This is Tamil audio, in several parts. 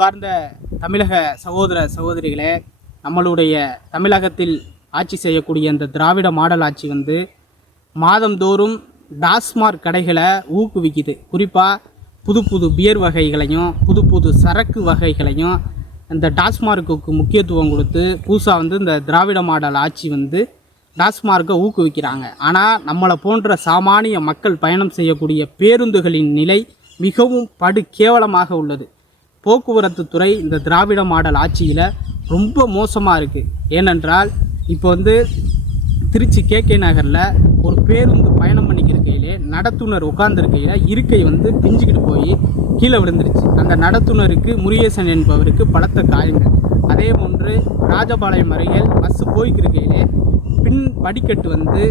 பார்ந்த தமிழக சகோதர சகோதரிகளே நம்மளுடைய தமிழகத்தில் ஆட்சி செய்யக்கூடிய இந்த திராவிட மாடல் ஆட்சி வந்து மாதந்தோறும் டாஸ்மார்க் கடைகளை ஊக்குவிக்குது. குறிப்பாக புது புது பியர் வகைகளையும் புது புது சரக்கு வகைகளையும் இந்த டாஸ்மார்க்குக்கு முக்கியத்துவம் கொடுத்து புதுசாக வந்து இந்த திராவிட மாடல் ஆட்சி வந்து டாஸ்மார்க்கை ஊக்குவிக்கிறாங்க. ஆனால் நம்மளை போன்ற சாமானிய மக்கள் பயணம் செய்யக்கூடிய பேருந்துகளின் நிலை மிகவும் படு கேவலமாக உள்ளது. போக்குவரத்து துறை இந்த திராவிட மாடல் ஆட்சியில் ரொம்ப மோசமாக இருக்குது ஏனென்றால் இப்போ வந்து திருச்சி கேகே நகரில் ஒரு பேருந்து பயணம் பண்ணிக்கிருக்கையிலே நடத்துனர் உட்கார்ந்துருக்கையில் இருக்கை வந்து பிஞ்சுக்கிட்டு போய் கீழே விழுந்துருச்சு. அந்த நடத்துனருக்கு முருகேசன் என்பவருக்கு பலத்த காயங்கள். அதே போன்று ராஜபாளையம் அருகில் பஸ்ஸு போய்க்கிருக்கையிலே பின் படிக்கட்டு வந்து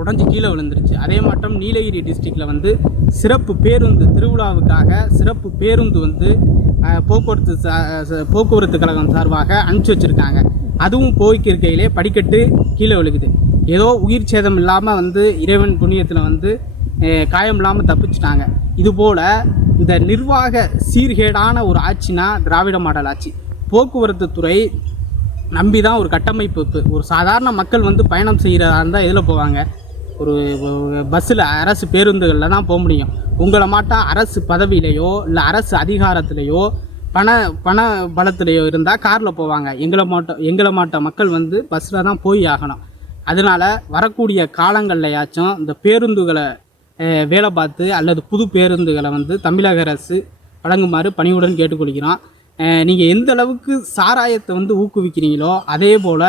உடஞ்சி கீழே விழுந்துருச்சு. அதே மாட்டம் நீலகிரி டிஸ்ட்ரிக்டில் வந்து சிறப்பு பேருந்து திருவிழாவுக்காக சிறப்பு பேருந்து வந்து போக்குவரத்து போக்குவரத்து கழகம் சார்பாக அனுப்பிச்சி வச்சுருக்காங்க. அதுவும் போய்க்கு இருக்கையிலே படிக்கட்டு கீழே விழுகுது. ஏதோ உயிர் சேதம் இல்லாமல் வந்து இறைவன் புண்ணியத்தில் வந்து காயம் இல்லாமல் தப்பிச்சிட்டாங்க. இதுபோல் இந்த நிர்வாக சீர்கேடான ஒரு ஆட்சினா திராவிட மாடல் ஆட்சி. போக்குவரத்து துறை நம்பி தான் ஒரு கட்டமைப்பு. ஒரு சாதாரண மக்கள் வந்து பயணம் செய்கிறதா இருந்தால் எதில் போவாங்க? ஒரு பஸ்ஸில் அரசு பேருந்துகளில் தான் போக முடியும். உங்களை மாட்டால் அரசு பதவியிலையோ இல்லை அரசு அதிகாரத்திலேயோ பண பண பலத்திலேயோ இருந்தால் காரில் போவாங்க. எங்களை மாட்ட எங்களை மாட்ட மக்கள் வந்து பஸ்ஸில் தான் போய் ஆகணும். அதனால் வரக்கூடிய காலங்கள்லையாச்சும் இந்த பேருந்துகளை வேலை பார்த்து அல்லது புது பேருந்துகளை வந்து தமிழக அரசு வழங்குமாறு பணிவுடன் கேட்டுக்கொள்கிறோம். நீங்கள் எந்த அளவுக்கு சாராயத்தை வந்து ஊக்குவிக்கிறீங்களோ அதே போல்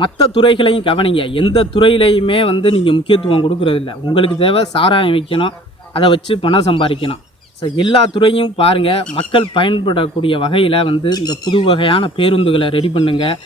மற்ற துறைகளையும் கவனிங்க. எந்த துறையிலையுமே வந்து நீங்கள் முக்கியத்துவம் கொடுக்கறதில்ல. உங்களுக்கு தேவை சாராயம் வைக்கணும். அதை வச்சு பணம் சம்பாதிக்கணும். ஸோ எல்லா துறையும் பாருங்கள் மக்கள் பயன்படக்கூடிய வகையில் வந்து இந்த புது வகையான பேருந்துகளை ரெடி பண்ணுங்கள்